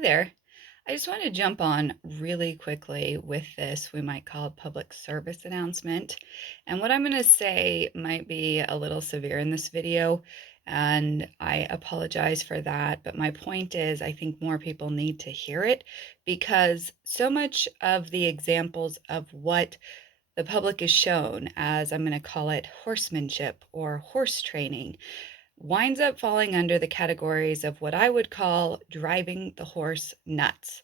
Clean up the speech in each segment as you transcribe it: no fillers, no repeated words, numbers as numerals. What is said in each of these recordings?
there. I just want to jump on really quickly with this, we might call a public service announcement. And what I'm going to say might be a little severe in this video, and I apologize for that. But my point is, I think more people need to hear it because so much of the examples of what the public is shown as, I'm going to call it horsemanship or horse training, winds up falling under the categories of what I would call driving the horse nuts.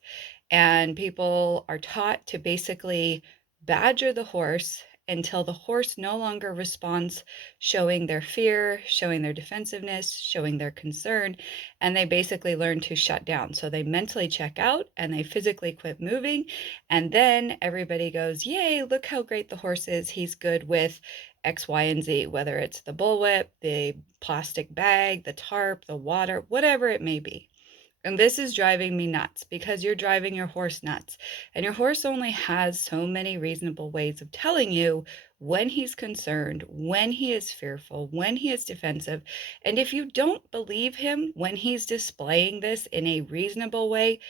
And people are taught to basically badger the horse until the horse no longer responds, showing their fear, showing their defensiveness, showing their concern, and they basically learn to shut down. So they mentally check out and they physically quit moving. And then everybody goes, yay, look how great the horse is. He's good with X, Y, and Z, whether it's the bullwhip, the plastic bag, the tarp, the water, whatever it may be. And this is driving me nuts because you're driving your horse nuts. And your horse only has so many reasonable ways of telling you when he's concerned, when he is fearful, when he is defensive. And if you don't believe him when he's displaying this in a reasonable way,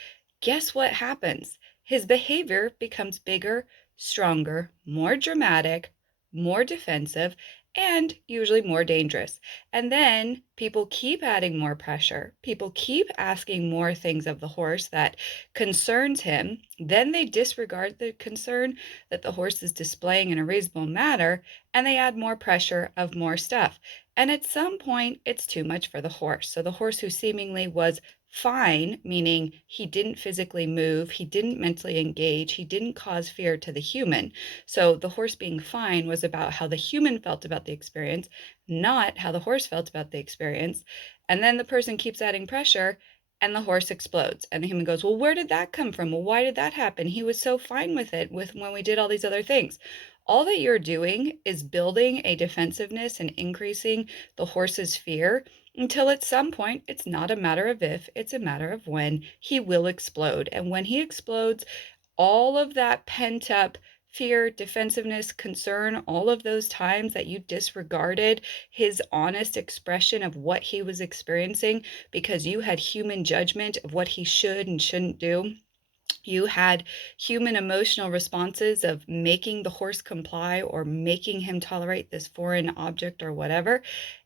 guess what happens? His behavior becomes bigger, stronger, more dramatic, more defensive, and usually more dangerous. And then people keep adding more pressure. People keep asking more things of the horse that concerns him. Then they disregard the concern that the horse is displaying in a reasonable manner, and they add more pressure of more stuff. And at some point, it's too much for the horse. So the horse who seemingly was fine, meaning he didn't physically move, he didn't mentally engage, he didn't cause fear to the human. So the horse being fine was about how the human felt about the experience, not how the horse felt about the experience. And then the person keeps adding pressure and the horse explodes. And the human goes, well, where did that come from? Well, why did that happen? He was so fine with it with when we did all these other things. All that you're doing is building a defensiveness and increasing the horse's fear until at some point, it's not a matter of if, it's a matter of when he will explode. And when he explodes, all of that pent up fear, defensiveness, concern, all of those times that you disregarded his honest expression of what he was experiencing because you had human judgment of what he should and shouldn't do. You had human emotional responses of making the horse comply or making him tolerate this foreign object or whatever.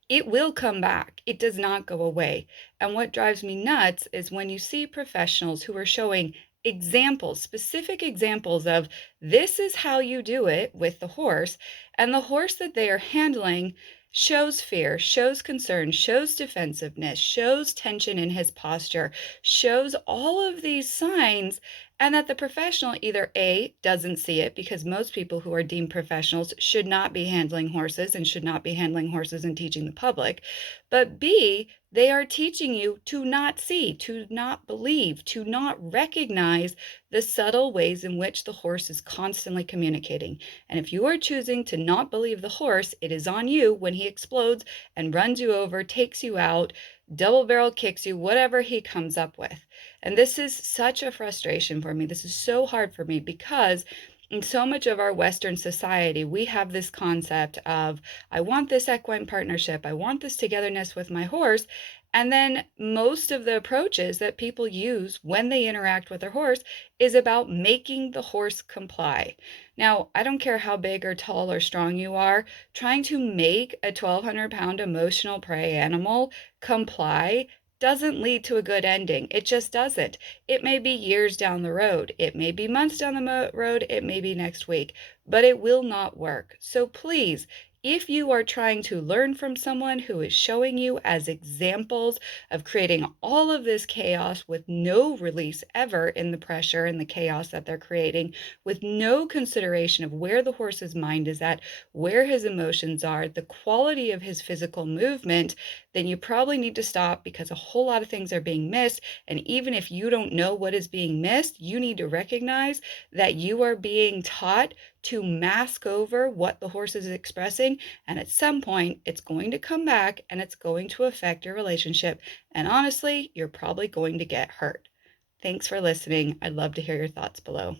It will come back. It does not go away. And what drives me nuts is when you see professionals who are showing examples, specific examples of this is how you do it with the horse, and the horse that they are handling shows fear, shows concern, shows defensiveness, shows tension in his posture, shows all of these signs, and that the professional either A, doesn't see it because most people who are deemed professionals should not be handling horses and should not be handling horses and teaching the public, but B, they are teaching you to not see, to not believe, to not recognize the subtle ways in which the horse is constantly communicating. And if you are choosing to not believe the horse, it is on you when he explodes and runs you over, takes you out, double barrel kicks you, whatever he comes up with. And this is such a frustration for me. This is so hard for me because in so much of our Western society, we have this concept of, I want this equine partnership, I want this togetherness with my horse. And then most of the approaches that people use when they interact with their horse is about making the horse comply. Now, I don't care how big or tall or strong you are, trying to make a 1,200-pound emotional prey animal comply doesn't lead to a good ending. It just doesn't. It may be years down the road. It may be months down the road. It may be next week, but it will not work. So please, if you are trying to learn from someone who is showing you as examples of creating all of this chaos with no release ever in the pressure and the chaos that they're creating, with no consideration of where the horse's mind is at, where his emotions are, the quality of his physical movement, then you probably need to stop because a whole lot of things are being missed. And even if you don't know what is being missed, you need to recognize that you are being taught to mask over what the horse is expressing. And at some point, it's going to come back and it's going to affect your relationship. And honestly, you're probably going to get hurt. Thanks for listening. I'd love to hear your thoughts below.